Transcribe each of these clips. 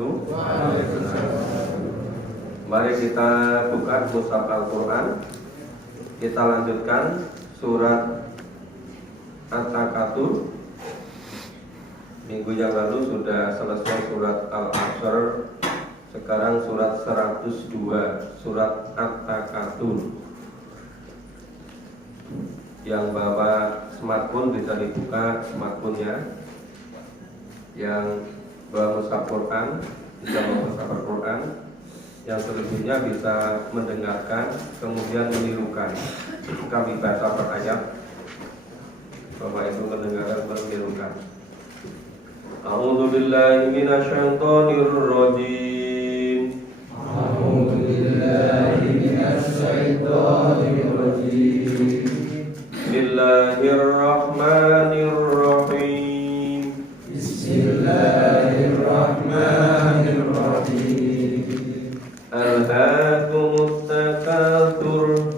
wabarakatuh. Mari kita buka mushaf Al-Quran. Kita lanjutkan surat At-Takatsur. Minggu yang lalu sudah selesai surat Al-Asr. Sekarang surat 102, surat At-Takatsur. Yang bawa smartphone bisa dibuka smartphone-nya. Yang bawa mushaf Quran bisa bawa mushaf Al-Quran. Yang selebihnya bisa mendengarkan kemudian menirukan. Kami baca per ayat. Bapak Ibu mendengarkan menirukan. A'udzu billahi minasyaitonir rajim. A'udzu billahi minasyaitonir rajim. Bismillahirrahmanirrahim. Bismillahirrahmanirrahim. Alhaakumut takatsur.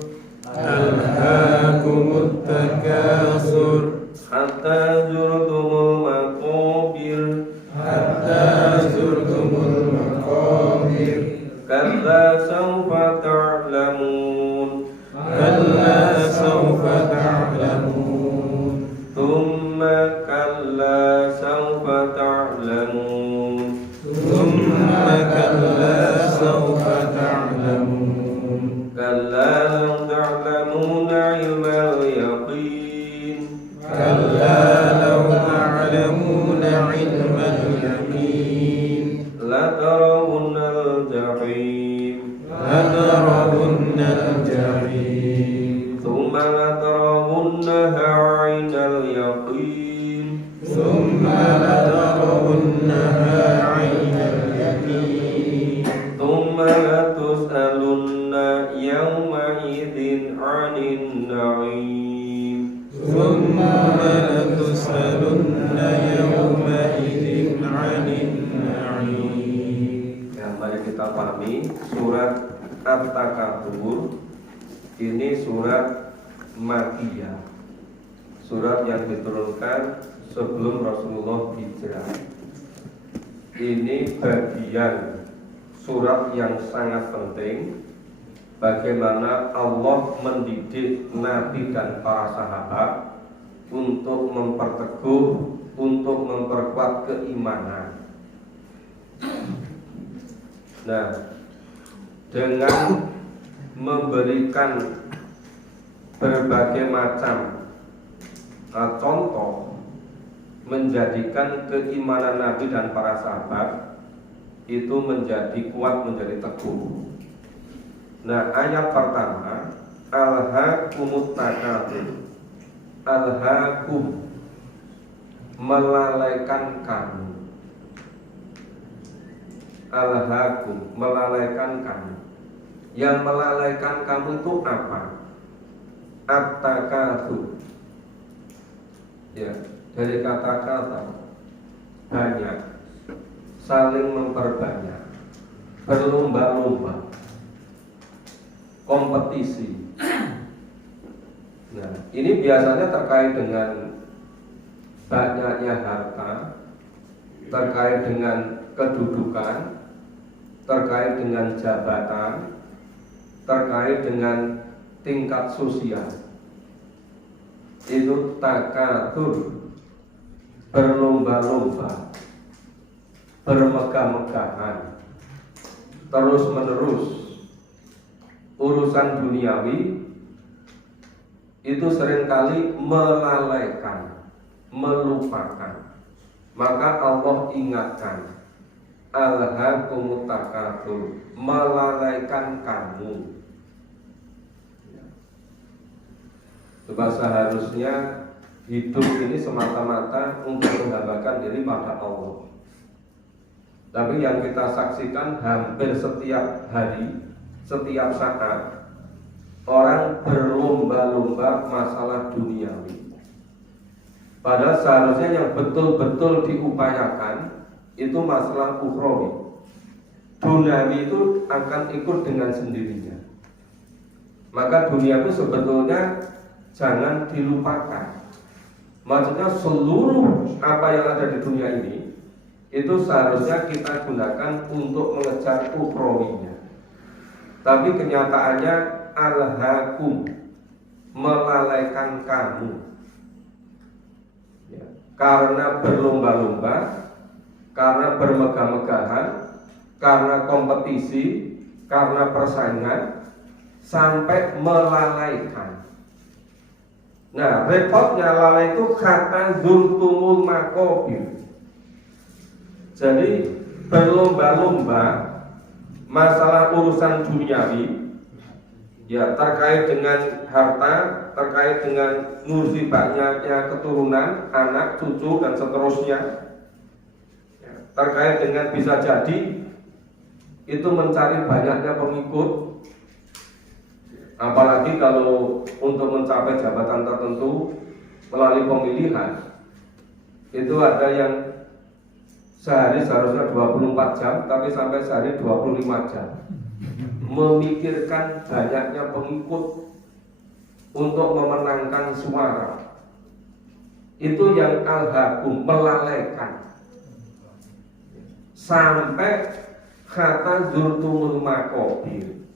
Alhaakumut takatsur. Hatta zurtumul maqabir. Hatta zurtumul maqabir. Kalla sawfa ta'lamun. Kalla sawfa ta'lamun. Thumma kalla sawfa ta'lamun. Thumma kalla sawfa ta'lamun. Kalla law ta'lamuna ilmal yaqin. Kalla law ta'lamuna ilmal yaqin. Latarawunnal jahim. Latarawunnal jahim. Thumma latarawunnaha 'ainal yaqin. Thumma latarawunnaha 'ainal yaqin. Thumma latus'alunna yawma idzin 'anin na'im. Thumma latus'alunna yawma idzin 'anin na'im. Ya, mari kita pahami surat At-Takatsur ini surat Makkiyah. Surat yang diturunkan sebelum Rasulullah hijrah. Ini bagian surat yang sangat penting. Bagaimana Allah mendidik Nabi dan para sahabat untuk memperteguh, untuk memperkuat keimanan. Nah, dengan memberikan berbagai macam contoh, menjadikan keimanan Nabi dan para sahabat itu menjadi kuat, menjadi teguh. Nah, ayat pertama, alhaakumut takatsur. Alhaakum, melalaikan kamu. Alhaakum, melalaikan kamu. Yang melalaikan kamu itu apa? At-takatsur. Ya, dari kata-kata banyak, saling memperbanyak, berlomba-lomba, kompetisi. Nah, ini biasanya terkait dengan banyaknya harta, terkait dengan kedudukan, terkait dengan jabatan, terkait dengan tingkat sosial. Itu takatsur, berlomba-lomba, bermegah-megahan, terus menerus. Urusan duniawi itu seringkali melalaikan, melupakan. Maka Allah ingatkan, alhaakumut takatsur, melalaikan kamu. Sebab seharusnya hidup ini semata-mata untuk menghambakan diri pada Allah. Tapi yang kita saksikan hampir setiap hari, setiap saat, orang berlomba-lomba masalah duniawi. Padahal seharusnya yang betul-betul diupayakan itu masalah ukhrawi. Duniawi itu akan ikut dengan sendirinya. Maka dunia itu sebetulnya jangan dilupakan. Maksudnya seluruh apa yang ada di dunia ini itu seharusnya kita gunakan untuk mengejar ukhrawinya. Tapi kenyataannya alhaakum, melalaikan kamu, ya, karena berlomba-lomba, karena bermegah-megahan, karena kompetisi, karena persaingan, sampai melalaikan. Nah, repotnya lalai itu kata zurtumul makobir. Jadi berlomba-lomba masalah urusan duniawi, ya, terkait dengan harta, terkait dengan ngurusi banyaknya keturunan, anak, cucu, dan seterusnya, ya, terkait dengan bisa jadi itu mencari banyaknya pengikut, apalagi kalau untuk mencapai jabatan tertentu melalui pemilihan, itu ada yang sehari seharusnya 24 jam, tapi sampai sehari 25 jam memikirkan banyaknya pengikut untuk memenangkan suara. Itu yang alhaakum, melalaikan. Sampai kata zurtumul makobir,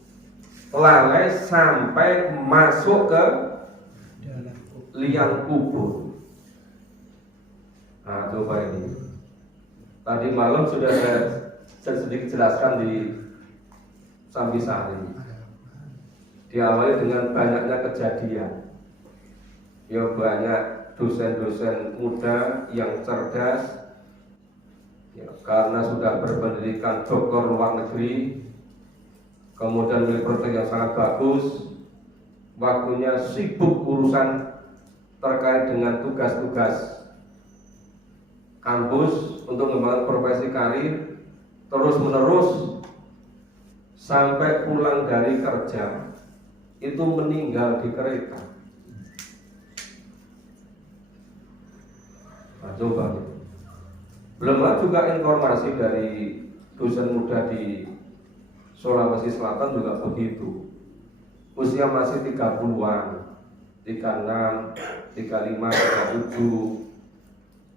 lalai sampai masuk ke liang kubur. Nah, coba ini. Tadi malam sudah saya sedikit jelaskan di Sampisari. Diawali dengan banyaknya kejadian. Ya, banyak dosen-dosen muda yang cerdas, ya, karena sudah berpendidikan doktor luar negeri, kemudian memiliki prospek yang sangat bagus, waktunya sibuk urusan terkait dengan tugas-tugas kampus untuk mengembangkan profesi karir terus menerus sampai pulang dari kerja itu meninggal di kereta. Nah, coba. Belum ada juga informasi dari dosen muda di Sulawesi Selatan juga begitu. Usia masih 30-an, 36, 35, 37.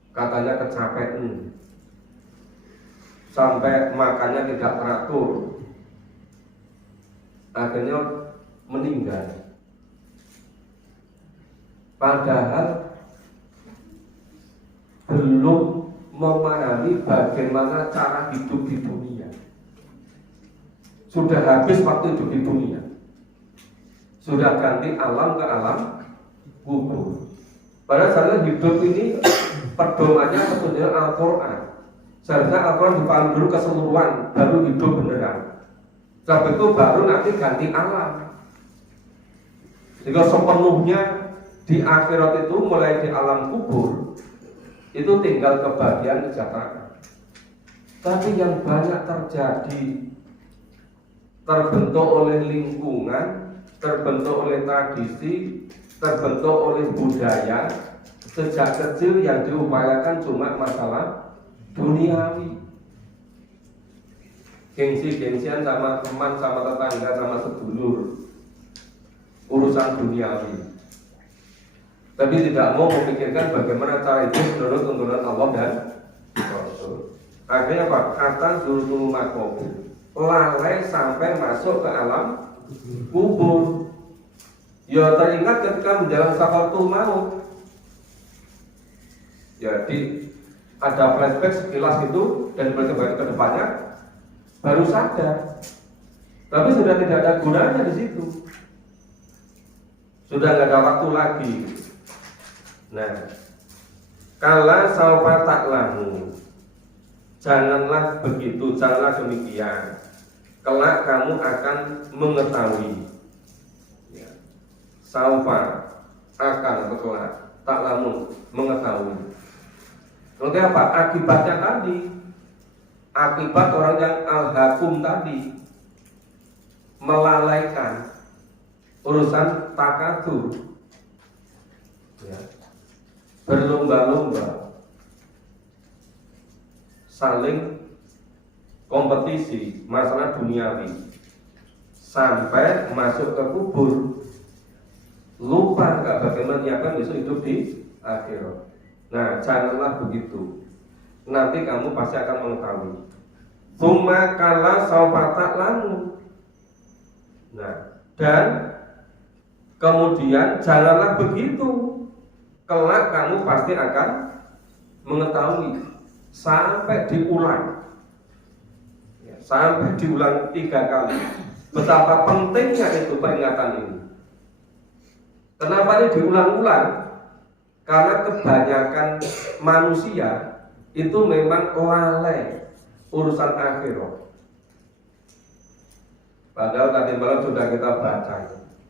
Katanya kecapean, sampai makannya tidak teratur, akhirnya meninggal. Padahal belum memahami bagaimana cara hidup di dunia. Sudah habis waktu hidup di dunia, sudah ganti alam ke alam kubur. Padahal seharusnya hidup ini pedomannya petunjuk Al-Quran. Seharusnya Al-Quran dipahami dulu keseluruhan, baru hidup beneran. Setelah itu baru nanti ganti alam. Jika sepenuhnya di akhirat itu mulai di alam kubur, itu tinggal kebahagiaan kesejahteraan. Tapi yang banyak terjadi, terbentuk oleh lingkungan, terbentuk oleh tradisi, terbentuk oleh budaya. Sejak kecil yang diupayakan cuma masalah duniawi, gengsi-gengsian sama teman, sama tetangga, sama sedulur, urusan duniawi. Tapi tidak mau memikirkan bagaimana cara hidup menurut tuntunan Allah dan Rasul. Akhirnya apa? Kata zurtumul makobir, lalai sampai masuk ke alam kubur. Ya, teringat ketika menjalankan sakaratul maut. Jadi ada flashback sekilas itu dan kembali ke depannya baru sadar. Tapi sudah tidak ada gunanya di situ. Sudah nggak ada waktu lagi. Nah, kala saufa ta'lamu, janganlah begitu, janganlah demikian. Kelak kamu akan mengetahui. Ya. Saufa akan atau kelak ta'lamu, mengetahui. Nanti apa? Akibatnya tadi, akibat orang yang alhaakum tadi melalaikan urusan takatur, ya, berlomba-lomba, saling kompetisi masalah duniawi, sampai masuk ke kubur, lupa nggak bagaimana menyiapkan besok hidup di akhirat. Nah, janganlah begitu. nanti kamu pasti akan mengetahui. Tsumma kala saufa ta'lamun. Nah, dan kemudian janganlah begitu. Kelak kamu pasti akan mengetahui sampai diulang. Ya, sampai diulang 3 kali. Betapa pentingnya itu peringatan ini. Kenapa ini diulang-ulang? Karena kebanyakan manusia itu memang lalai urusan akhirat. Padahal tadi malam sudah kita baca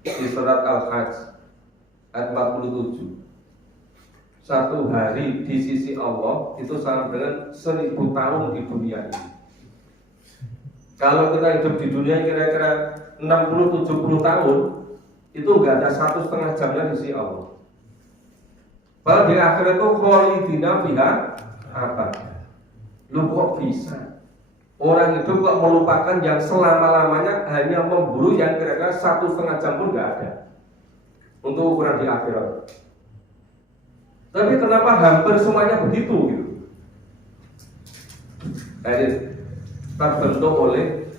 di surat Al-Hajj ayat 47. Satu hari di sisi Allah itu sama dengan 1000 tahun di dunia ini. Kalau kita hidup di dunia kira-kira 60-70 tahun, itu nggak ada 1,5 jamnya di sisi Allah. Padahal di akhirat itu khalidina fiha abada. Lu kok bisa? Orang itu kok melupakan yang selama-lamanya hanya memburu yang kira-kira 1,5 jam pun nggak ada untuk ukuran di akhirat. Tapi kenapa hampir semuanya begitu gitu? Jadi terbentuk oleh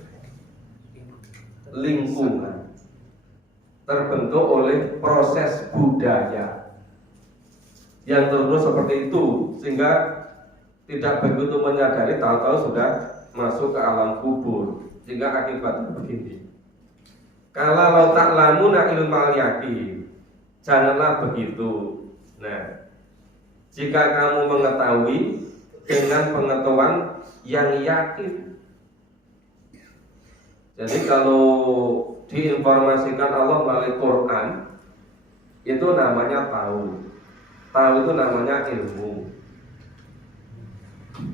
lingkungan, terbentuk oleh proses budaya yang terus seperti itu, sehingga tidak begitu menyadari tahu-tahu sudah masuk ke alam kubur, sehingga akibatnya begini. Kalau ta'lamuna ilmal yaqin, janganlah begitu. Nah, jika kamu mengetahui dengan pengetahuan yang yakin. Jadi kalau diinformasikan Allah melalui Quran, itu namanya tahu. Tahu itu namanya ilmu.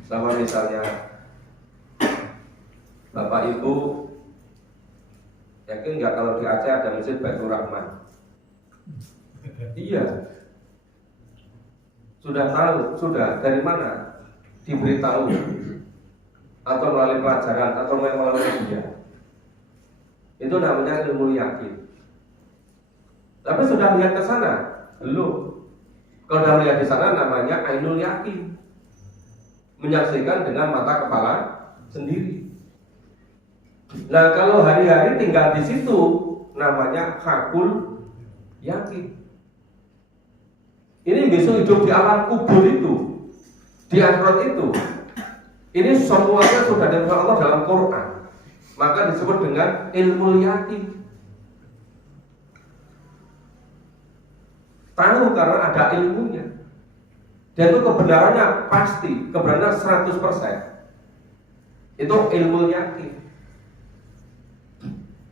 Sama misalnya Bapak Ibu yakin nggak kalau di Aceh ada masjid Baitur Rahman? Iya. Sudah tahu, sudah dari mana? Diberitahu atau melalui pelajaran atau melalui media. Itu namanya ilmu yakin. Tapi sudah lihat ke sana? Belum. Kalau sudah lihat di sana namanya ainul yakin. Menyaksikan dengan mata kepala sendiri. Nah, kalau hari-hari tinggal di situ namanya hakul yakin. Ini besok hidup di alam kubur itu, di akhirat itu. Ini semuanya sudah diberikan Allah dalam Quran. Maka disebut dengan ilmu yakin. Tahu karena ada ilmunya. Dan itu kebenarannya pasti, kebenarannya 100%. Itu ilmu yakin.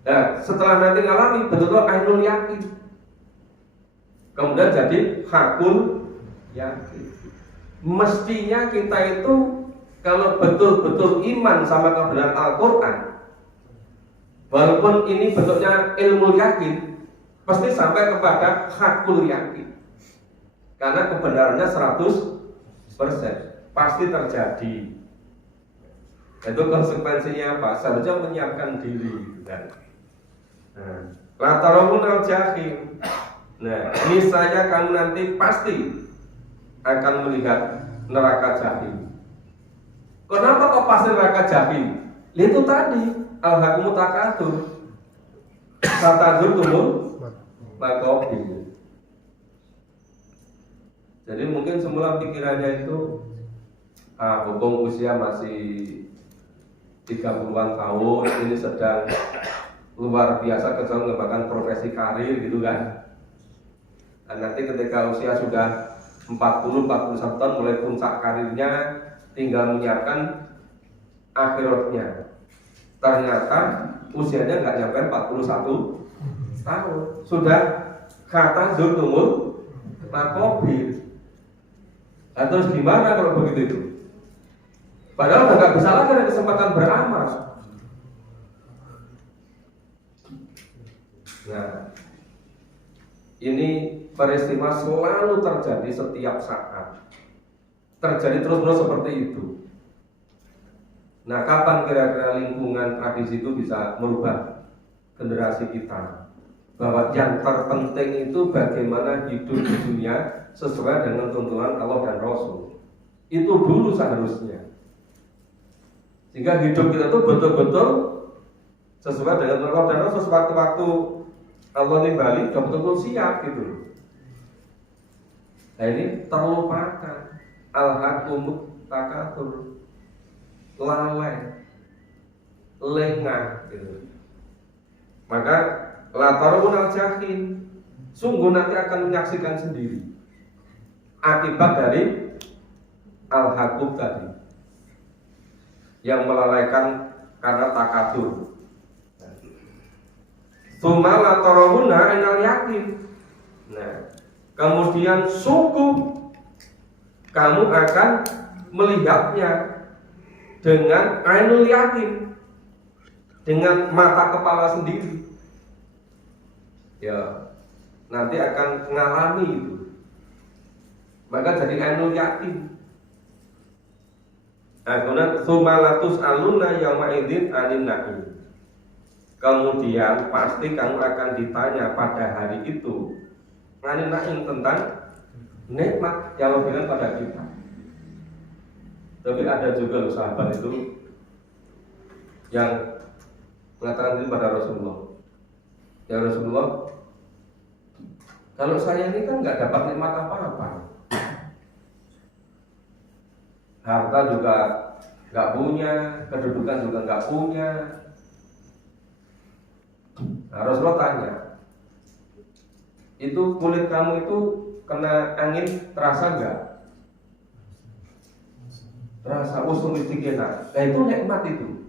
Nah, setelah nanti ngalami betul-betul ainul yakin. Kemudian jadi hakul yakin. Mestinya kita itu kalau betul-betul iman sama kebenaran Al-Quran, walaupun ini bentuknya ilmu yakin, pasti sampai kepada hakul yakin. Karena kebenarannya 100% pasti terjadi. Itu konsekuensinya apa? Seharusnya menyiapkan diri. Lataromun al-jahim. Nah, misalnya kamu nanti pasti akan melihat neraka jahim. Kenapa kok pasti neraka jahim? Itu tadi al-hakumut takatsur. Satadzurtumul maqabir. Jadi mungkin semula pikirannya itu hukum usia masih 30-an tahun, ini sedang luar biasa kecuali mengembangkan profesi karir gitu kan. Dan nanti ketika usia sudah 40-41 tahun mulai puncak karirnya, tinggal menyiapkan akhiratnya. Ternyata usianya nggak nyampe 41 tahun, sudah kata zurtumul maqabir. Nah, terus gimana kalau begitu itu? Padahal udah nggak bisa lagi ada kesempatan beramal. Nah, ini peristiwa selalu terjadi setiap saat. Terjadi terus-menerus seperti itu. Nah, kapan kira-kira lingkungan tradisi itu bisa merubah generasi kita? Bahwa yang terpenting itu bagaimana hidup di dunia sesuai dengan tuntunan Allah dan Rasul. Itu dulu seharusnya. Sehingga hidup kita tuh betul-betul sesuai dengan Allah dan Rasul. Sewaktu-waktu Allah nimbali, udah betul-betul siap gitu. Nah ini terlupakan. Al-hakumut takatur, lalai, lengah gitu. Maka latarun al-jahil, sungguh nanti akan menyaksikan sendiri akibat dari al-hakum tadi yang melalaikan karena takatur. Tsumma lataruna ainal yakin. Nah, kemudian sungguh kamu akan melihatnya dengan ainul yakin, dengan mata kepala sendiri. Ya, nanti akan mengalami itu. Maka jadi ainul yakin. Nah, kemudian sumalatus aluna yauma idzin anin na'im. Kemudian pasti kamu akan ditanya pada hari itu anin na'im, tentang nikmat yang Allah berikan pada kita. Tapi ada juga loh sahabat itu yang mengatakan itu pada Rasulullah, ya Rasulullah, kalau saya ini kan nggak dapat nikmat apa-apa, harta juga nggak punya, kedudukan juga nggak punya. Nah, Rasulullah tanya, itu kulit kamu itu kena angin terasa nggak? Terasa, usul istikena. Nah itu nikmat itu.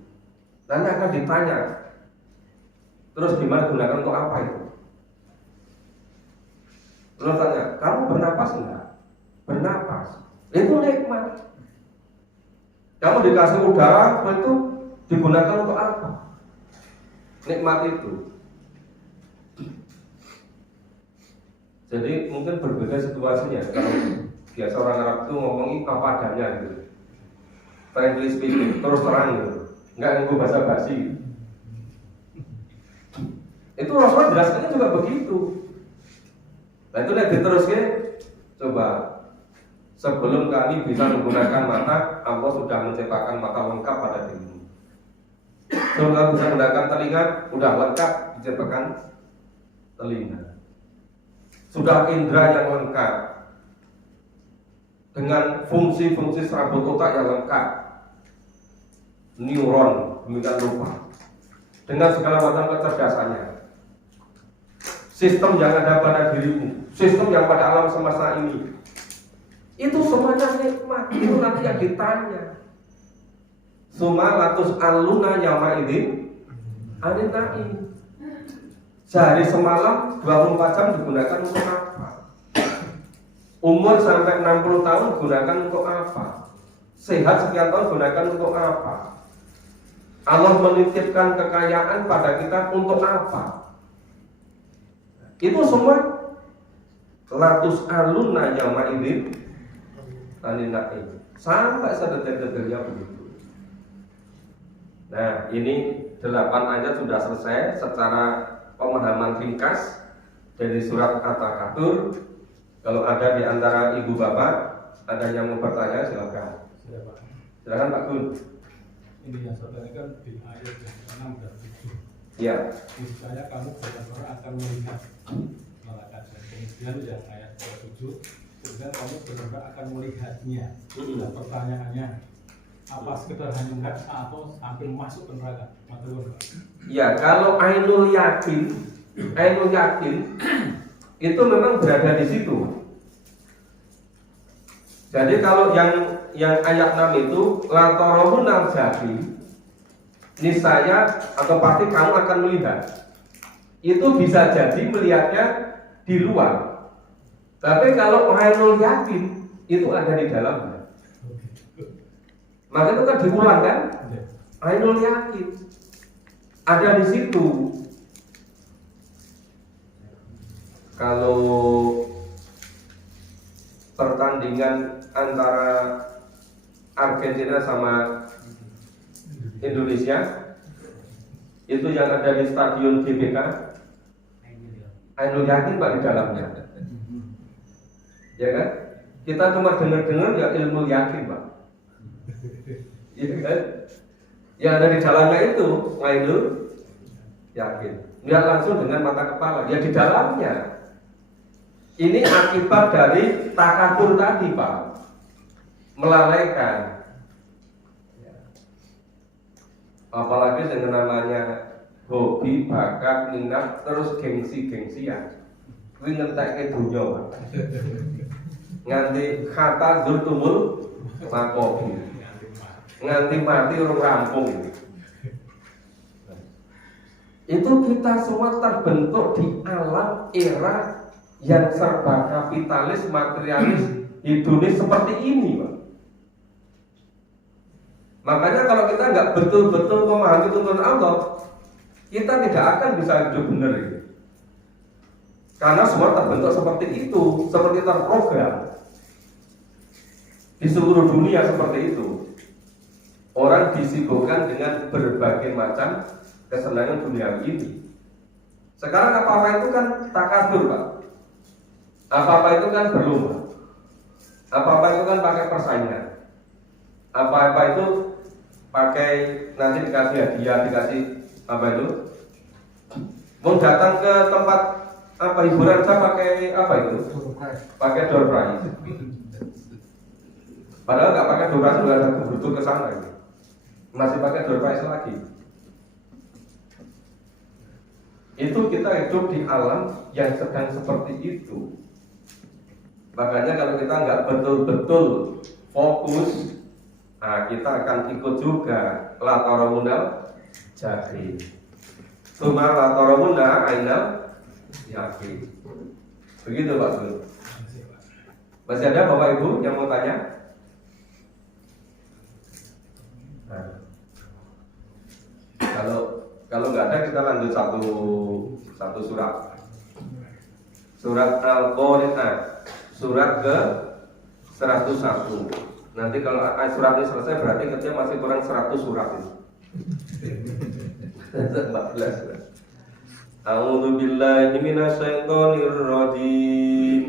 Nanti akan ditanya. Terus gimana gunakan untuk apa itu? Terus tanya, kamu bernapas enggak? Bernapas. Itu nikmat. Kamu dikasih udara, itu digunakan untuk apa? Nikmat itu. Jadi mungkin berbeda situasinya. Kalau biasa orang Arab itu ngomongin apa adanya gitu, frankly speaking, terus terang gitu, nggak nganggo basa-basi. Itu Rasulullah jelaskannya juga begitu. Nah itu nanti diterusnya, coba sebelum kami bisa menggunakan mata, Allah sudah menciptakan mata lengkap pada dirimu. Sebelum kami bisa menggunakan telinga, sudah lengkap diciptakan telinga. Sudah indera yang lengkap dengan fungsi-fungsi serabut otak yang lengkap, neuron demikian rupa, dengan segala macam kecerdasannya, sistem yang ada pada dirimu, sistem yang pada alam semesta ini, itu semuanya nikmat. Itu nanti yang ditanya. Sumalatus aluna yauma idzin anin na'im. Sehari semalam 24 jam digunakan untuk apa? Umur sampai 60 tahun digunakan untuk apa? Sehat sekian tahun digunakan untuk apa? Allah menitipkan kekayaan pada kita untuk apa? Itu semua latus aluna yauma idzin anin na'im. Sampai sedetail-detailnya begitu. Nah, ini 8 ayat sudah selesai secara pemahaman ringkas dari surat At-Takatsur. Kalau ada di antara ibu bapak ada yang mau bertanya, silakan. Silakan Pak Gun. Ini yang saudara kan di ayat 6 dan 7. Ya. Misalnya kamu benar-benar akan melihat malaikat, dan kemudian yang ayat 7, kemudian kamu benar-benar akan melihatnya. Dan pertanyaannya, apa sekedar hanya melihat atau sampai masuk ke neraka? Ya, kalau ainul yakin itu memang berada di situ. Jadi kalau yang ayat 6 itu latarahun al-jahil, niscaya atau pasti kamu akan melihat. Itu bisa jadi melihatnya di luar. Tapi kalau ainul yakin itu ada di dalamnya. Maka itu kan diulang kan? Ainul yakin ada di situ. Kalau pertandingan antara Argentina sama Indonesia itu yang ada di stadion GBK, ainul yakin Pak di dalamnya, ya kan? Kita cuma dengar-dengar ya ilmu yakin, Pak. Iya kan? Yang ada di dalamnya itu ilmu yakin. Nggak langsung dengan mata kepala, ya di dalamnya. Ini akibat dari takabur tadi, Pak. Melalaikan. Apalagi dengan namanya hobi, bakat, minat, terus gengsi-gengsian. Kuwi ngentekke dunya, Pak. Nganti kata zurtumul makobi. Nganti mati orang rampung. Itu kita semua terbentuk di alam era yang serba kapitalis, materialis, hedonis seperti ini, Pak. Makanya kalau kita nggak betul-betul memahami tuntunan Allah, kita tidak akan bisa hidup benar ini. Karena semua terbentuk seperti itu, seperti terprogram di seluruh dunia seperti itu. Orang disibukkan dengan berbagai macam kesenangan dunia ini. Sekarang apa-apa itu kan takabur, Pak. Apa-apa itu kan berlomba. Apa-apa itu kan pakai persaingan. Apa-apa itu pakai nanti dikasih hadiah, dikasih apa itu? Mau datang ke tempat apa hiburan saya pakai apa itu? Pakai door prize. Padahal nggak pakai door prize sudah ada kebutuhan ke sana ini. Masih pakai door prize lagi. Itu kita hidup di alam yang sedang seperti itu. Makanya kalau kita nggak betul-betul fokus, nah kita akan ikut juga latarawunal jahil. Cuma latarawunal ainal yakin. Begitu Pak Sul. Masih ada Bapak Ibu yang mau tanya? Nah, kalau nggak ada kita lanjut satu surat. Surat Al-Qari'ah, surat ke 101. Nanti kalau surat ini selesai berarti kerja masih kurang 100 surat ini. 14. A'udzu billahi minasyaitonir rajim.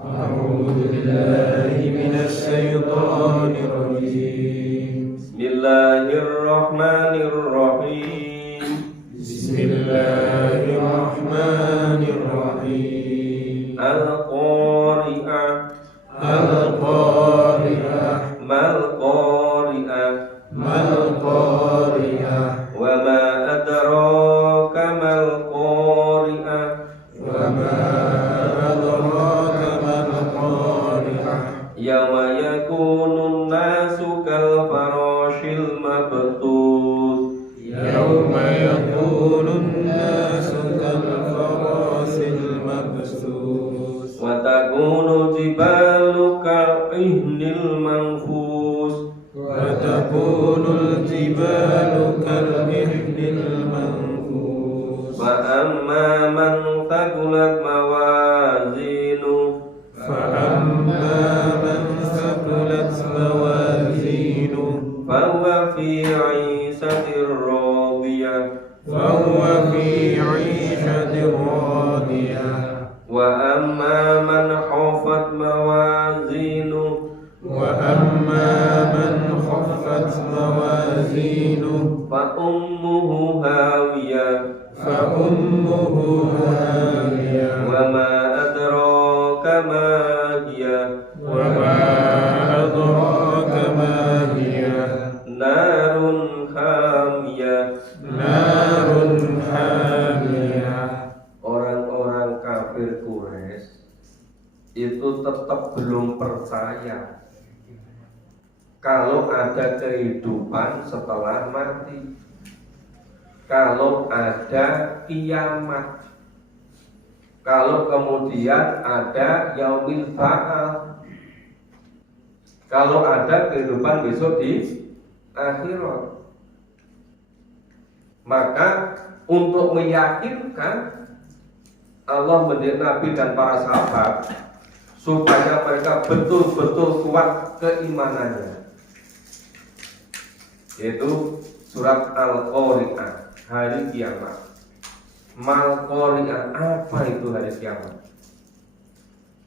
A'udzu billahi minasyaitonir rajim. Bismillahirrahmanirrahim. Bismillahirrahmanirrahim. Al-Qari'ah. Al-Qari'ah. Mal-Qari'ah. Mal-Qari'ah. Wa ma adraka mal-Qari'ah. Wa ma adraka mal-Qari'ah. Yauma yakunun nasu kal farashil mabthus. Yawma yakunun nasu kal-farasil mabthus. Wa takunu jibalu kal-ihnil manfus. Wa takunul jibalu kal-ihnil manfus. Wa amma man thaqulat mawazinuhu فأما من ثقلت موازينه فهو في عيشة راضية. فهو في عيشة راضية. وأما من خفت موازينه وأما من خفت موازينه فأمه هاوية. فأمه هاوية. وما أدراك ما هي. وما أدراك ما هي. نار حامية. نار حامية. Orang-orang kafir Quraisy itu tetap belum percaya kalau ada kehidupan setelah mati, kalau ada kiamat, kalau kemudian ada yaumil ba'ats, kalau ada kehidupan besok di akhirat. Maka untuk meyakinkan Allah mendidik Nabi dan para sahabat supaya mereka betul-betul kuat keimanannya, yaitu surat Al-Qari'ah, hari kiamat. Mal-Qari'ah, apa itu hari kiamat?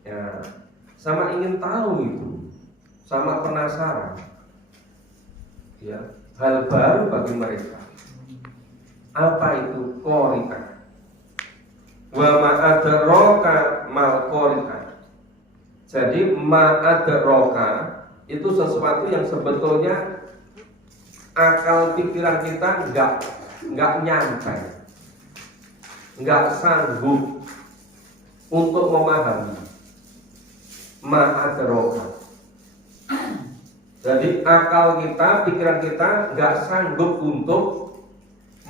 Ya, sama ingin tahu itu, sama penasaran. Ya, hal baru bagi mereka. Apa itu qari'ah? Wa ma adraka mal qari'ah. Jadi ma adraka itu sesuatu yang sebetulnya akal pikiran kita nggak nyampe, nggak sanggup untuk memahami. Ma adraka. Jadi akal kita, pikiran kita nggak sanggup untuk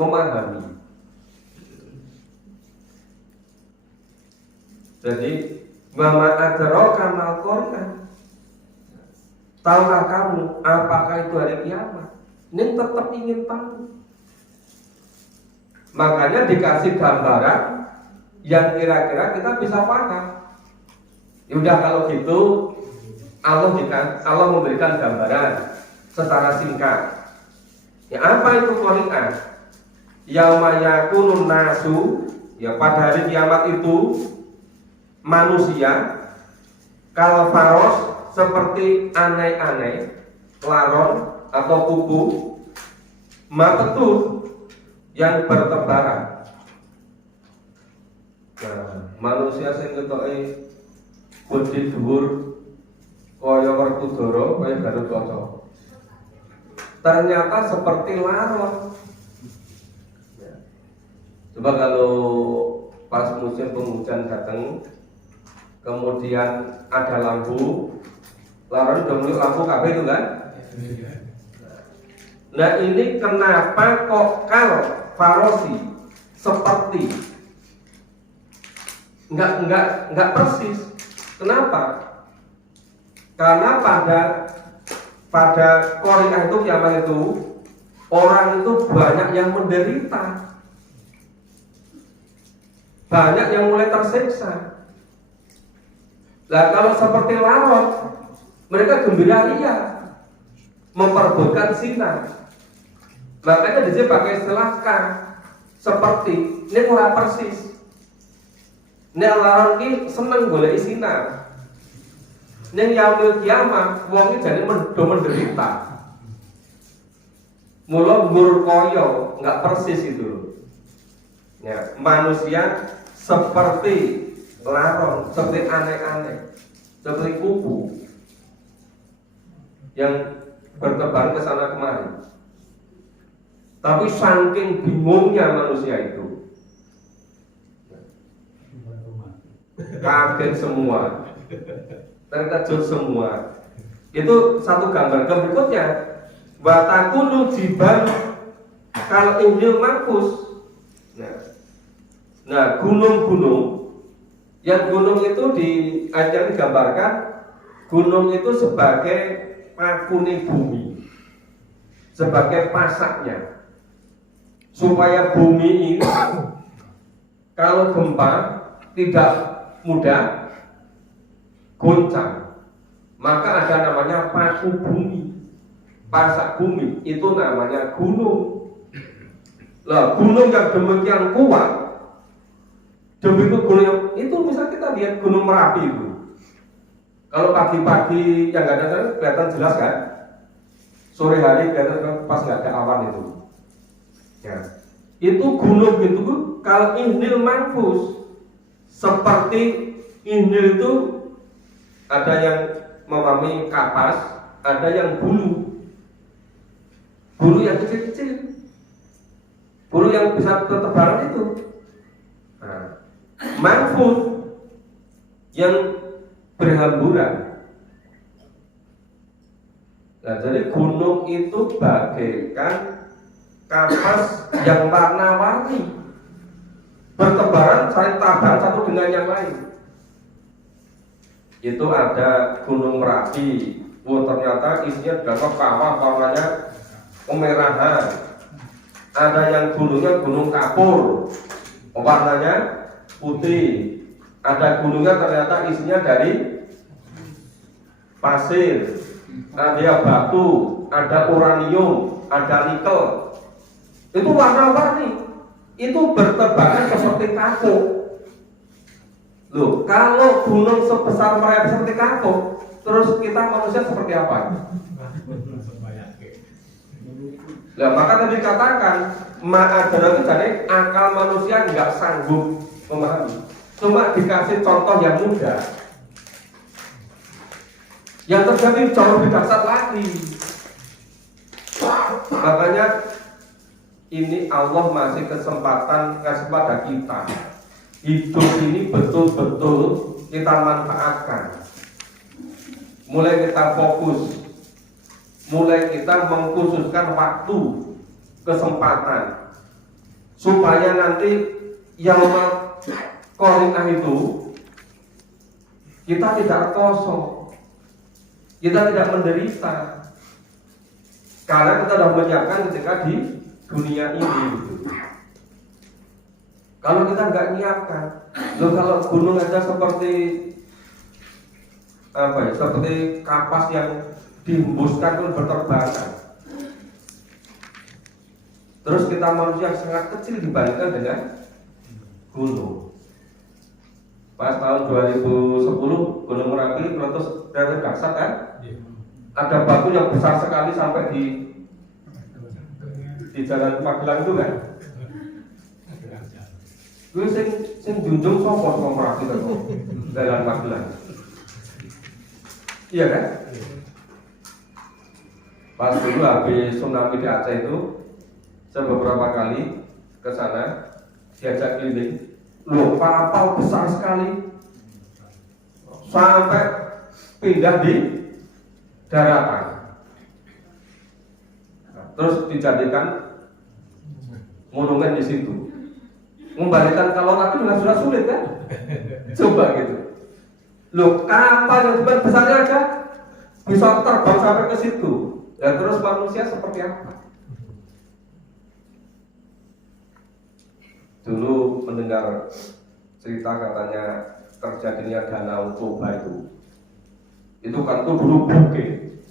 memahami. Jadi Mama adraka mal qari'ah. Tahukah kamu apakah itu hari kiamat? Ini tetap ingin tahu. Makanya dikasih gambaran yang kira-kira kita bisa paham. Yaudah kalau gitu Allah memberikan gambaran secara singkat. Ya apa itu qari'ah? Yauma yakunun nasu, ya pada hari kiamat itu manusia kal faros seperti anai-anai, laron atau kuku, mabetut yang bertebaran. Nah, manusia sing ketoke bodi dhuwur kaya Werkudara, kaya Garuda. Ternyata seperti laron. Coba kalau pas musim penghujan datang, kemudian ada lampu, laron udah mulai lampu kabeh itu kan? Nah ini kenapa kok kal farosi seperti nggak persis? Kenapa? Karena pada qari'ah itu kiamat itu orang itu banyak yang menderita, banyak yang mulai tersiksa. Nah kalau seperti laron, mereka gembira ria, memperebutkan sinar. Makanya di sini pakai istilah kan, seperti ini kurang persis. Ini laron ini seneng golek sinar. Ini yaumul kiamat, wong ini jadi menderita. Mula murkoyo, nggak persis itu. Ya, manusia seperti laron, seperti aneh-aneh, seperti kupu yang bertebar ke sana kemari. Tapi saking bingungnya manusia itu, kaget semua, terkejut semua. Itu satu gambar. Berikutnya, watakunu jibal kal injil makus. Nah, gunung-gunung, yang gunung itu di ayat digambarkan, gunung itu sebagai pakune bumi, sebagai pasaknya, supaya bumi ini kalau gempa tidak mudah goncang. Maka ada namanya paku bumi, pasak bumi, itu namanya gunung. Lah gunung yang demikian kuat, demikian gunung itu bisa kita lihat Gunung Merapi itu. Kalau pagi-pagi yang nggak ada kelihatan jelas kan, sore hari kelihatan pas nggak ada awan itu. Ya. Itu gunung itu kalau Injil Markus seperti Injil itu ada yang memahami kapas, ada yang bulu yang kecil-kecil, bulu yang bisa tertebaran itu. Nah, Markus yang berhamburan. Nah, jadi gunung itu bagaikan kapas yang warna-warni, bertebaran saling tabrakan satu dengan yang lain. Itu ada Gunung Merapi. Oh, ternyata isinya adalah kawah warnanya kemerahan. Ada yang gunungnya Gunung Kapur, warnanya putih. Ada gunungnya ternyata isinya dari pasir, ada batu, ada uranium, ada nikel. Itu warna-warni, itu bertebaran seperti kaku. Loh, kalau gunung sebesar Merapi seperti Kapuk, terus kita manusia seperti apa? Nah, maka tadi katakan ma'adara itu jadi akal manusia nggak sanggup memahami. Cuma dikasih contoh yang mudah. Yang terjadi jauh lebih dahsyat lagi. Makanya ini Allah masih kesempatan kasih pada kita. Hidup ini betul-betul kita manfaatkan. Mulai kita fokus, mulai kita mengkhususkan waktu, kesempatan, supaya nanti yaumul qiyamah itu kita tidak kosong, kita tidak menderita, karena kita sudah menyiapkan ketika di dunia ini. Gitu. Kalau kita nggak nyiapkan, kalau gunung aja seperti apa ya, seperti kapas yang dihembuskan pun berterbangan. Terus kita manusia sangat kecil dibandingkan dengan gunung. Pas tahun 2010 Gunung Merapi meletus dari dahsyat kan? Ada batu yang besar sekali sampai di jalan Magelang itu kan? Gue sing junjung sapa sama Merapi kan? Jalan Magelang. Iya kan? Pas dulu habis tsunami di Aceh itu, saya beberapa kali ke sana diajak keliling. Loh, kapal besar sekali sampai pindah di daratan. Terus dijadikan monumen di situ. Membalikan kalau lagi juga sudah sulit kan? Coba gitu. Loh, kapal yang besarnya aja bisa terbang sampai ke situ. Dan terus manusia seperti apa? Dulu mendengar cerita katanya terjadinya Danau Toba itu kan tuh dulu bukit.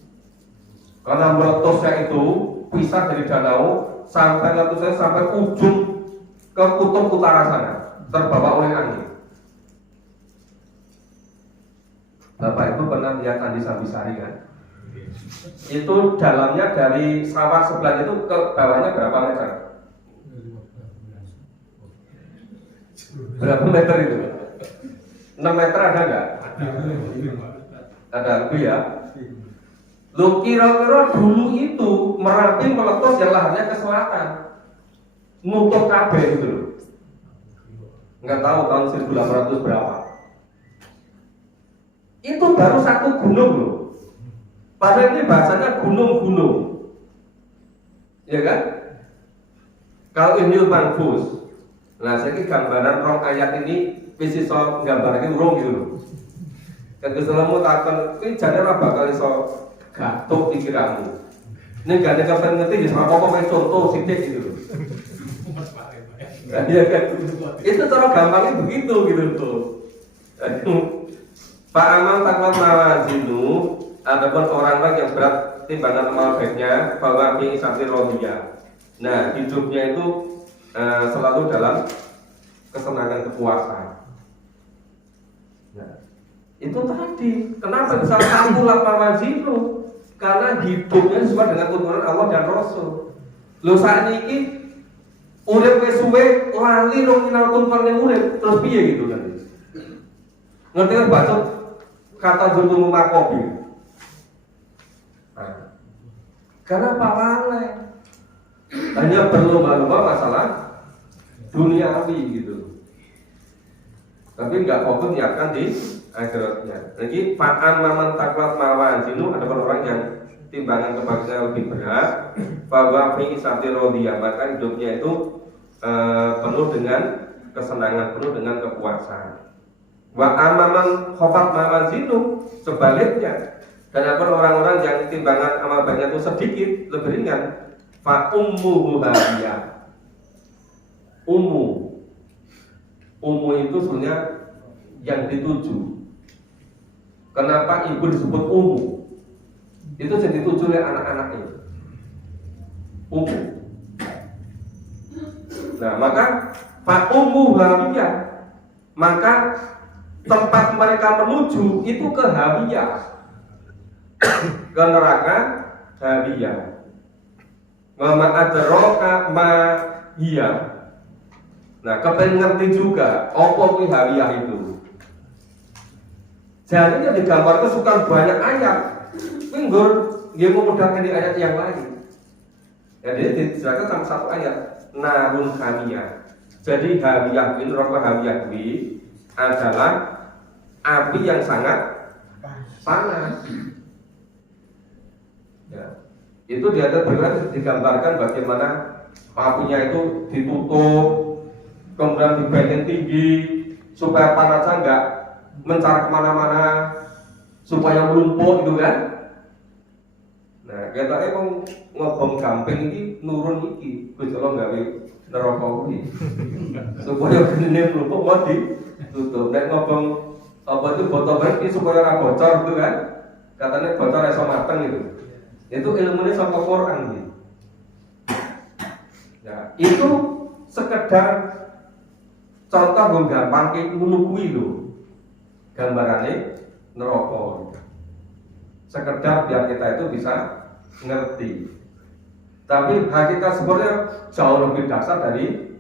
Karena meletusnya itu pisah dari danau sampai letusnya sampai ujung ke kutub utara sana, terbawa oleh angin. Bapak Ibu pernah lihat Andi Sambisari kan? Itu dalamnya dari sawah sebelah itu ke bawahnya berapa meter? Berapa meter itu? 6 meter ada nggak? Ada lebih ya. Lu kira-kira dulu itu Merapi meletus yang lahannya ke selatan, nutup kabeh itu loh. Nggak tahu tahun 1800 berapa. Itu baru satu gunung loh. Padahal ini bahasanya gunung-gunung, ya kan? Kalau ini manfus. Nah, saya gambaran rong ayat ini bisa so gambarnya urung gitu loh. Ketika selamu takkan, ini jadi apa kali so gatuk pikiranmu. Ini gak ada kapan ngerti, sama apa main contoh sidik gitu loh. Iya kan? Itu cara gampangnya begitu gitu tuh. Pak Amal takut mawazinu, adapun orang-orang yang berat timbangan amal baiknya, bahwa fi isati rohiyah. Nah, hidupnya itu selalu dalam kesenangan kepuasan. Nah, itu tadi kenapa bisa takulah mawazinu? Karena hidupnya sesuai dengan tuntunan Allah dan Rasul. Lo saat ini urip wis suwe lali rong nyinau tuntunan urip terus piye gitu kan? Ngerti kan baca kata judul makobi. Nah, karena Pak Wale hanya berlomba-lomba masalah duniawi gitu, tapi nggak fokus niatkan di akhiratnya. Jadi fa'an maman takwat mawan sinu ada orang yang timbangan kebahagiaan lebih berat, bahwa fi isati rodiyah, maka hidupnya itu penuh dengan kesenangan, penuh dengan kepuasan. Wa amaman khofat mawan sinu sebaliknya, dan apa orang-orang yang timbangan amal baiknya itu sedikit, lebih ringan, fa ummuhu hawiyah. Ummu itu sebenarnya yang dituju. Kenapa ibu disebut ummu? Itu yang dituju oleh anak-anaknya. Ummu. Nah, maka fa ummu hawiyah, maka tempat mereka menuju itu ke Hawiyah, ke neraka Hawiyah. Wa ma adraka ma hiya. Nah, kepengen ngerti juga apa kuwi Hawiyah itu. Jadi yang digambarkan suka banyak ayat. Minggur dia memudahkan di ayat yang lain. Jadi dijelaskan sama satu ayat, narun Hawiyah. Jadi Hawiyah ini, neraka Hawiyah ini adalah api yang sangat panas. Ya. Itu di atas bergerak digambarkan bagaimana apinya itu ditutup, kemudian dibikin tinggi supaya panasnya enggak mencar kemana-mana, supaya melumpur gitu kan. Nah, kita emang ngobong gamping ini nurun iki, Gusti Allah gawe neraka iki. Supaya gene melumpur mau ditutup. Nek ngobong apa itu botol iki supaya ora bocor gitu kan. Katanya bocor iso mateng gitu. Itu ilmunya sama Quran gitu. Ya, itu sekedar contoh gampang ki ngono kuwi lho. Gambarannya neraka. Sekedar biar kita itu bisa ngerti. Tapi hakikat sebenarnya jauh lebih dasar dari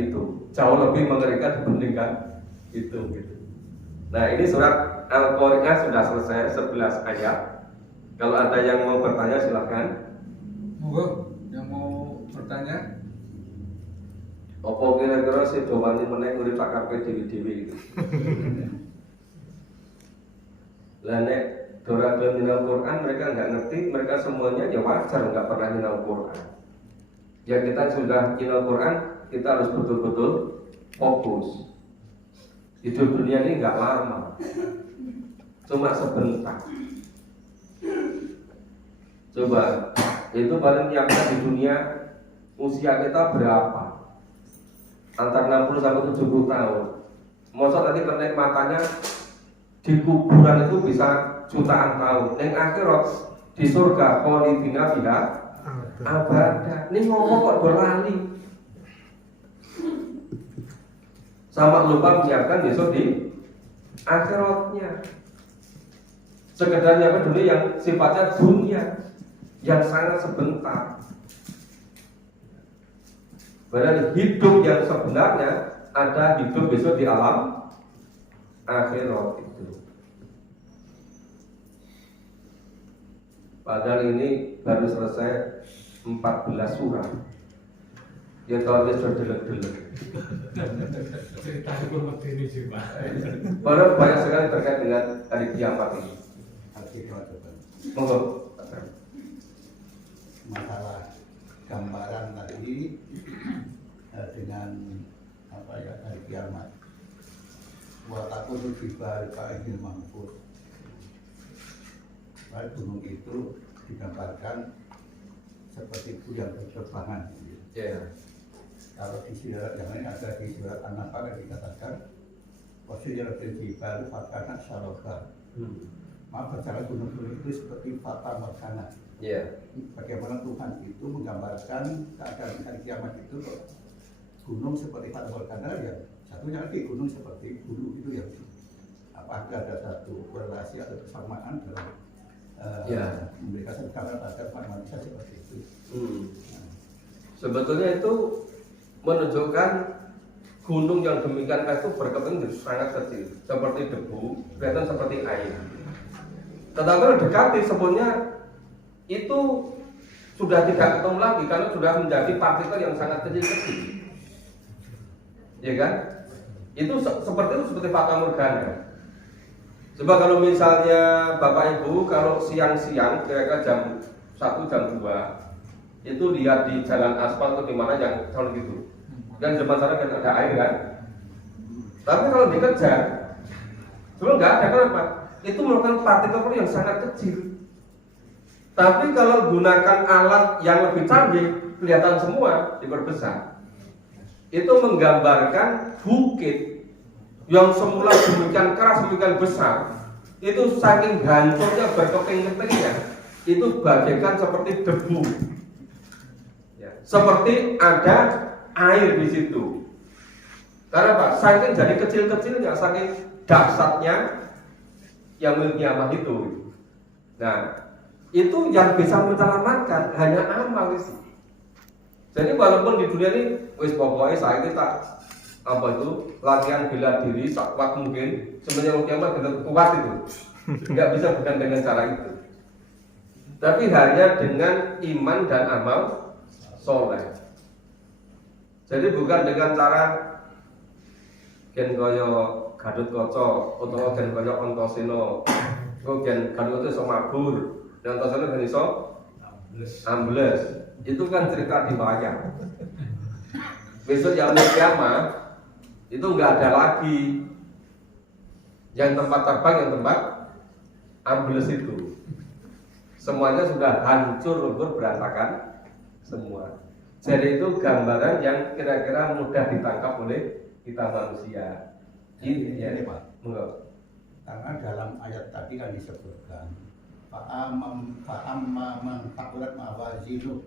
itu. Jauh lebih mengerikan dibandingkan itu gitu. Nah, ini surat Al-Qari'ah sudah selesai 11 ayat. Kalau ada yang mau bertanya silahkan. Monggo, yang mau bertanya. Apa kira-kira si dowani meneh urip tak karepe dhewe-dhewe gitu. Lah nek dora belum nyinau Quran mereka nggak ngerti, mereka semuanya ya wajar nggak pernah nyinau Quran. Ya kita sudah nyinau Quran, kita harus betul-betul fokus. Hidup dunia ini nggak lama, cuma sebentar. Coba itu paling nyampe di dunia usia kita berapa? Antara 60 sampai 70 tahun. Masa nanti kenikmatannya di kuburan itu bisa jutaan tahun. Yang akhirat di surga kholidina fiha abada. Ini ngomong kok berlali. Sama lupa menyiapkan besok di akhiratnya. Sekedar nyampe dunia yang sifatnya dunia yang sangat sebentar. Padahal hidup yang sebenarnya ada hidup besok di alam akhirat itu. Padahal ini baru selesai 14 surat. Ya kalau dia sudah delek-delek. Cerita kurang ini juga. Padahal banyak sekali terkait dengan hari kiamat ini. Monggo. Masalah gambaran tadi dengan apa ya hari kiamat. Wa takunu fi ba'il mahfuz. Gunung itu digambarkan seperti itu yang berterbangan. Ya. Kalau di surat yang lain ada di surat An-Nahl dikatakan posisinya lebih baru fakana saloka. Maka cara gunung-gunung itu seperti fata morgana. Ya. Bagaimana Tuhan itu menggambarkan keadaan hari kiamat itu gunung seperti fata morgana ya. Satunya lagi gunung seperti bulu itu ya. Apakah ada satu korelasi atau persamaan dalam memberikan gambaran pada manusia seperti itu? Sebetulnya itu menunjukkan gunung yang demikian itu berkeping sangat kecil, seperti debu, kelihatan seperti air. Tetapi dekati sebenarnya itu sudah tidak ketemu lagi karena sudah menjadi partikel yang sangat kecil-kecil, ya kan? Itu seperti fata morgana. Coba kalau misalnya Bapak Ibu kalau siang-siang kira-kira jam 1 jam 2 itu lihat di jalan aspal atau di mana yang kalau gitu. Dan depan sana kan ada air kan. Tapi kalau dikejar, sebelum nggak ada kenapa? Itu merupakan partikel yang sangat kecil. Tapi kalau gunakan alat yang lebih canggih, kelihatan semua diperbesar. Itu menggambarkan bukit yang semula demikian keras, demikian besar, itu saking hancurnya berkeping-kepingnya, itu bagaikan seperti debu. Seperti ada air di situ. Karena apa? Saking jadi kecil-kecilnya, saking dahsyatnya yaumil kiamah itu. Nah, itu yang bisa menyelamatkan hanya amal itu. Jadi walaupun di dunia ini wis pokoknya saya kita apa itu latihan bela diri sekuat mungkin, sebenarnya kiamat kita kuat itu nggak bisa bukan dengan cara itu, tapi hanya dengan iman dan amal soleh. Jadi bukan dengan cara gen koyo Gadut Kaca utawa gen koyo Antasena, kok gen Gadut Kaca iso mabur, dan Antasena ben iso ambles. Itu kan cerita di wayang. Besok yaumul kiamah itu nggak ada lagi yang tempat terbang, yang tempat ambles itu. Semuanya sudah hancur lebur berantakan semua. Jadi itu gambaran yang kira-kira mudah ditangkap oleh kita manusia. Ini Pak. Enggak. Karena dalam ayat tadi kan disebutkan fa'amma man taqulat mawazinu.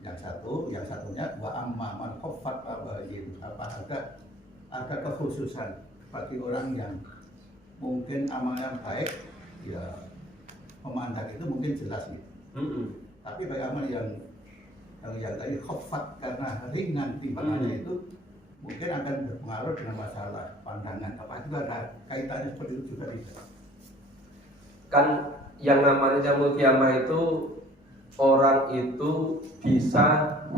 Yang satunya wa amma man khaffat mawazinu. Apa ada kekhususan bagi orang yang mungkin amalnya baik, ya memandang itu mungkin jelas gitu. Tapi bagi amal yang tadi khaffat karena ringan timbangannya itu mungkin akan berpengaruh dengan masalah pandangan. Apa itu ada kaitannya seperti itu juga tidak? Kan yang namanya yaumul kiamah itu orang itu bisa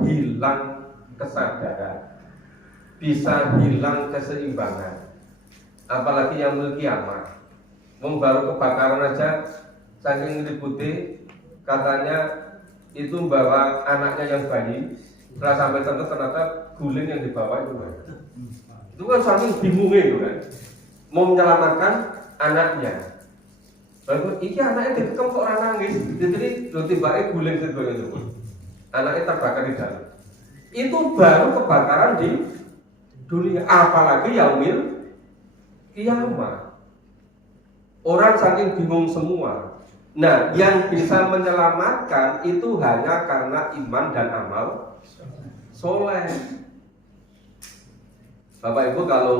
hilang kesadaran, bisa hilang keseimbangan. Apalagi yaumul kiamah. Baru kebakaran aja saking ributnya katanya itu membawa anaknya yang bayi, setelah sampai sana ternyata guling yang dibawa itu kan. Itu kan saking bingungnya itu kan, mau menyelamatkan anaknya. Lalu iki anaknya dikekang kok orang nangis, jadi tiba-tiba guling sedoyo itu, anaknya terbakar di dalam. Itu baru kebakaran di dunia, apalagi yaumil kiamah. Orang saking bingung semua. Nah, yang bisa menyelamatkan itu hanya karena iman dan amal soleh. Bapak Ibu kalau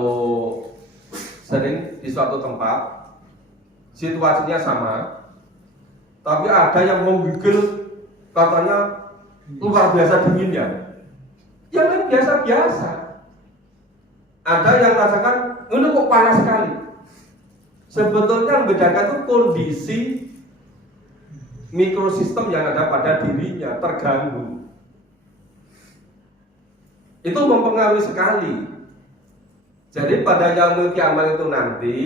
sering di suatu tempat situasinya sama, tapi ada yang menggigil katanya luar biasa dinginnya, yang lain biasa-biasa. Ada yang merasakan ini kok panas sekali. Sebetulnya yang membedakan itu kondisi mikrosistem yang ada pada dirinya terganggu. Itu mempengaruhi sekali. Jadi pada yaumul kiamah itu nanti,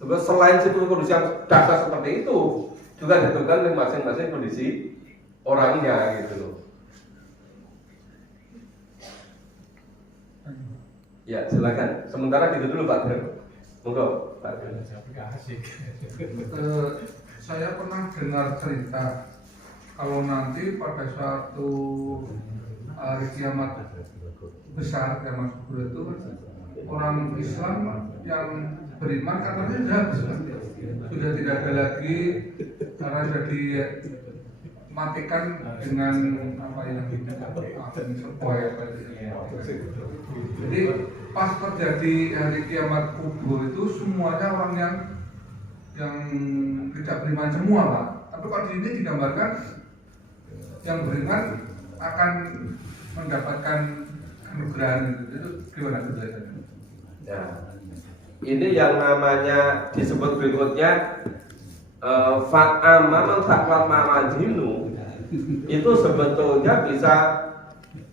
selain situ kondisi yang dasar seperti itu, juga ditentukan oleh masing-masing kondisi orangnya gitu loh. Ya silakan. Sementara gitu dulu Pak Dr. Monggo Pak Dr. Saya pernah dengar cerita kalau nanti pada suatu hari kiamat besar, kiamat kubur itu orang Islam yang beriman katanya sudah tidak ada lagi karena sudah dimatikan dengan apa yang jadi pas terjadi hari kiamat kubur itu semuanya orang yang tidak beriman semua Pak. Tapi kalau di ini digambarkan yang beriman akan mendapatkan anugerah itu gimana penjelasannya? Ya. Ini yang namanya disebut berikutnya fa'amma man taqwa ma'ajinu. Itu sebetulnya bisa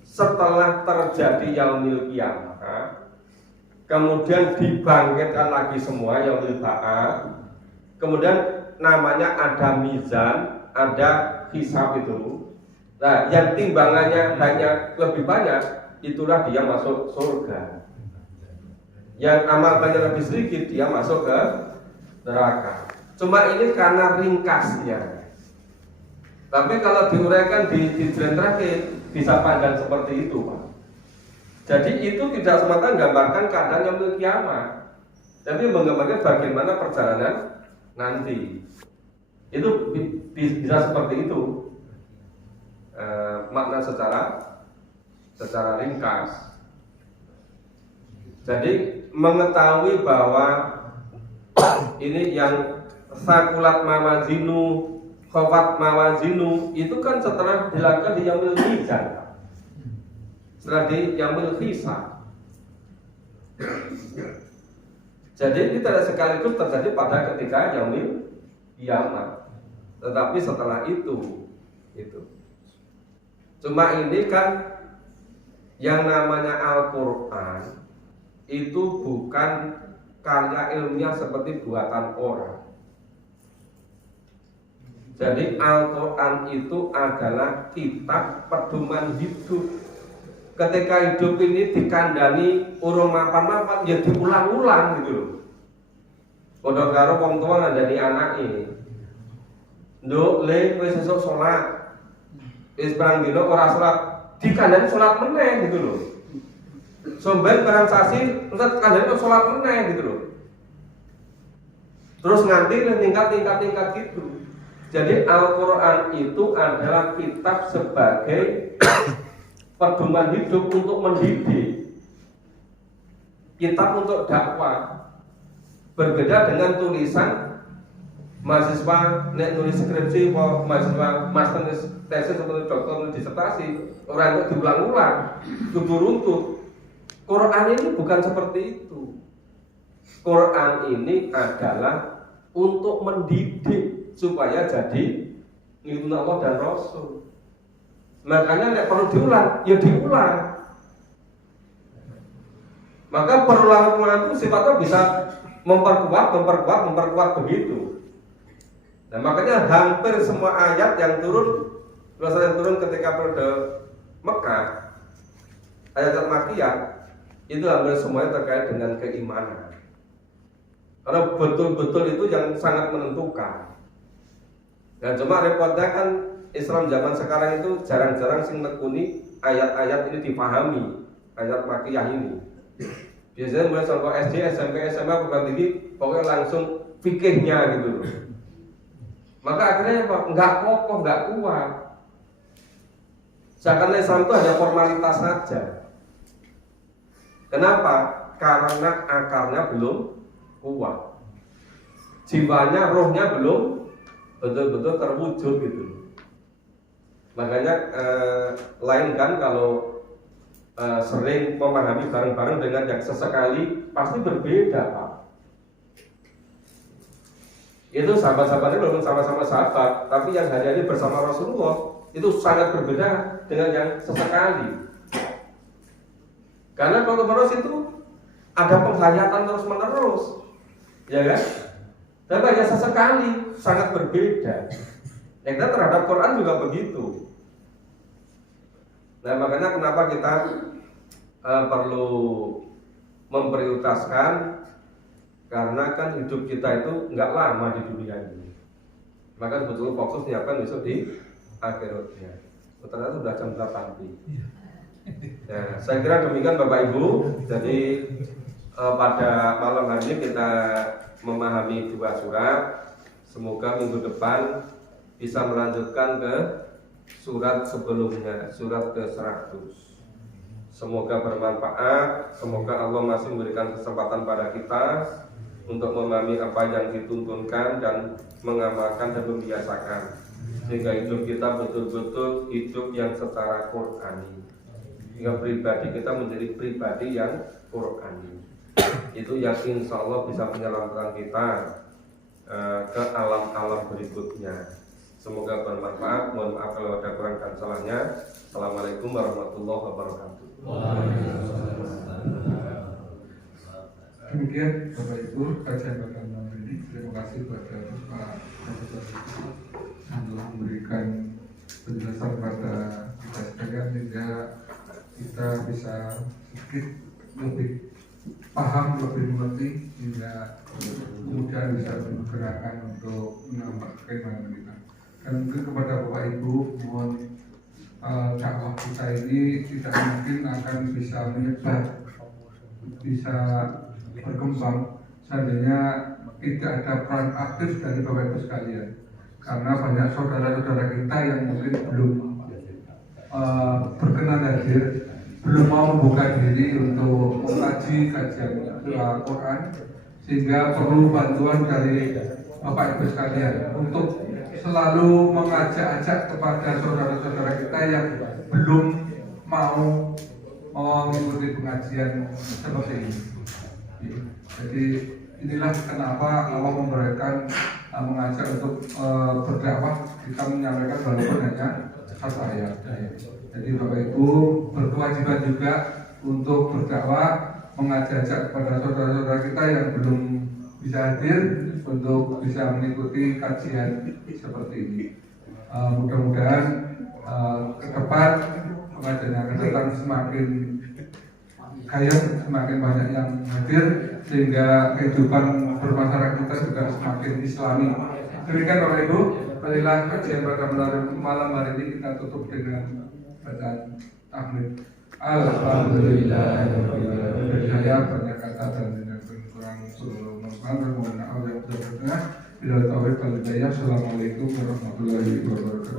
setelah terjadi yaumil kiamah, kemudian dibangkitkan lagi semua yaumil ba'ats. Kemudian namanya ada mizan, ada hisab itu. Nah, yang timbangannya hanya lebih banyak, itulah dia masuk surga. Yang amalnya lebih sedikit, dia masuk ke neraka. Cuma ini karena ringkasnya. Tapi kalau diuraikan di jalan terakhir, bisa pandang seperti itu, Pak. Jadi itu tidak semata menggambarkan keadaan yaumil kiamah, tapi menggambarkan bagaimana perjalanan nanti. Itu bisa seperti itu, makna secara ringkas. Jadi mengetahui bahwa ini yang sakulat mawazinu, khofat mawazinu itu kan setelah dilakukan di yaumil mizan, setelah di yaumil hisab. Jadi ini tidak sekaligus terjadi pada ketika yaumil kiamat, tetapi setelah itu. Cuma ini kan yang namanya Al-Quran itu bukan karya ilmiah seperti buatan orang. Jadi Al-Quran itu adalah kitab pedoman hidup. Ketika hidup ini dikandani urung mapan-mapan, ya diulang-ulang gitu loh. Padha karo wong tua ngandani anake. Nduk, le wis sesuk salat. Wis perang dina ora salat, dikandani salat meneh gitu loh. Somben perang sasi, terus kandani salat meneh gitu loh. Terus nganti tingkat-tingkat gitu. Jadi Al-Quran itu adalah kitab sebagai pedoman hidup untuk mendidik, kitab untuk dakwah. Berbeda dengan tulisan mahasiswa nek nulis skripsi, mahasiswa master tesis atau dokter nulis disertasi, orang itu diulang-ulang, kudu runtut. Quran ini bukan seperti itu. Quran ini adalah untuk mendidik supaya jadi ngikutin Allah dan Rasul. Makanya nek perlu diulang, ya diulang. Maka perulangan-perulangan itu sifatnya bisa memperkuat begitu. Nah makanya hampir semua ayat yang turun ketika periode Mekah, ayat Makkiyah itu hampir semuanya terkait dengan keimanan. Karena betul-betul itu yang sangat menentukan. Dan cuma repotnya kan Islam zaman sekarang itu jarang-jarang sing nekuni ayat-ayat ini dipahami, ayat Makkiyah ini. Biasanya mulai sampai SD, SMP, SMA, bukan tinggi, pokoknya langsung fikihnya gitu loh. Maka akhirnya apa? Nggak kokoh, nggak kuat. Seakan Islam itu hanya formalitas saja. Kenapa? Karena akarnya belum kuat, jiwanya, rohnya belum betul-betul terwujud gitu. Makanya lain kan kalau sering memahami bareng-bareng dengan yang sesekali pasti berbeda, Pak. Itu sahabat-sahabatnya belum sama-sama sahabat, tapi yang hari-hari bersama Rasulullah itu sangat berbeda dengan yang sesekali. Karena kalau terus itu ada penghayatan terus-menerus, ya kan? Dan hanya sesekali sangat berbeda. Yang kita terhadap Quran juga begitu. Nah makanya kenapa kita perlu memprioritaskan, karena kan hidup kita itu nggak lama di dunia ini. Maka sebetulnya fokus nyiapkan besok di akhiratnya. Ternyata sudah jam 8 nih. Nah, saya kira demikian Bapak Ibu. Jadi pada malam hari ini kita memahami 2 surat. Semoga minggu depan bisa melanjutkan ke surat sebelumnya, surat ke-100. Semoga bermanfaat. Semoga Allah masih memberikan kesempatan pada kita untuk memahami apa yang dituntunkan dan mengamalkan dan membiasakan, sehingga hidup kita betul-betul hidup yang secara Qur'ani, sehingga pribadi kita menjadi pribadi yang Qur'ani. Itu yang insya Allah bisa menyelamatkan kita ke alam-alam berikutnya. Semoga bermanfaat. Mohon maaf kalau ada kurang dan salahnya. Assalamualaikum warahmatullahi wabarakatuh. Demikian Bapak Ibu kajian pada malam ini. Terima kasih kepada Pak Profesor yang telah memberikan penjelasan pada kita sekalian, sehingga kita bisa sedikit lebih paham, lebih mengerti, hingga kemudian bisa bergerakan untuk menambah keimanan kita. Dan mungkin kepada Bapak Ibu, mohon dakwah kita ini tidak mungkin akan bisa menyebar, bisa berkembang seandainya tidak ada peran aktif dari Bapak Ibu sekalian. Karena banyak saudara-saudara kita yang mungkin belum berkenan hadir, belum mau membuka diri untuk mengkaji kajian Al-Quran, sehingga perlu bantuan dari Bapak Ibu sekalian untuk selalu mengajak-ajak kepada saudara-saudara kita yang belum mau mengikuti pengajian seperti ini. Jadi inilah kenapa Allah memberikan mengajak untuk berdakwah. Kita menyampaikan walaupun hanya satu ayat. Jadi Bapak Ibu berkewajiban juga untuk berdakwah, mengajak kepada saudara-saudara kita yang belum bisa hadir untuk bisa mengikuti kajian seperti ini. Mudah-mudahan ke depan pengajian yang akan datang semakin kaya, semakin banyak yang hadir, sehingga kehidupan bermasyarakat kita juga semakin islami. Demikian Bapak Ibu, marilah kajian pada malam hari ini kita tutup dengan bacaan tahmid. Alhamdulillah. Dari saya banyak kata dan tidak kurang seluruh masalah mohon maaf yang bertengah. Bila taufiq wal hidayah. Assalamualaikum warahmatullahi wabarakatuh.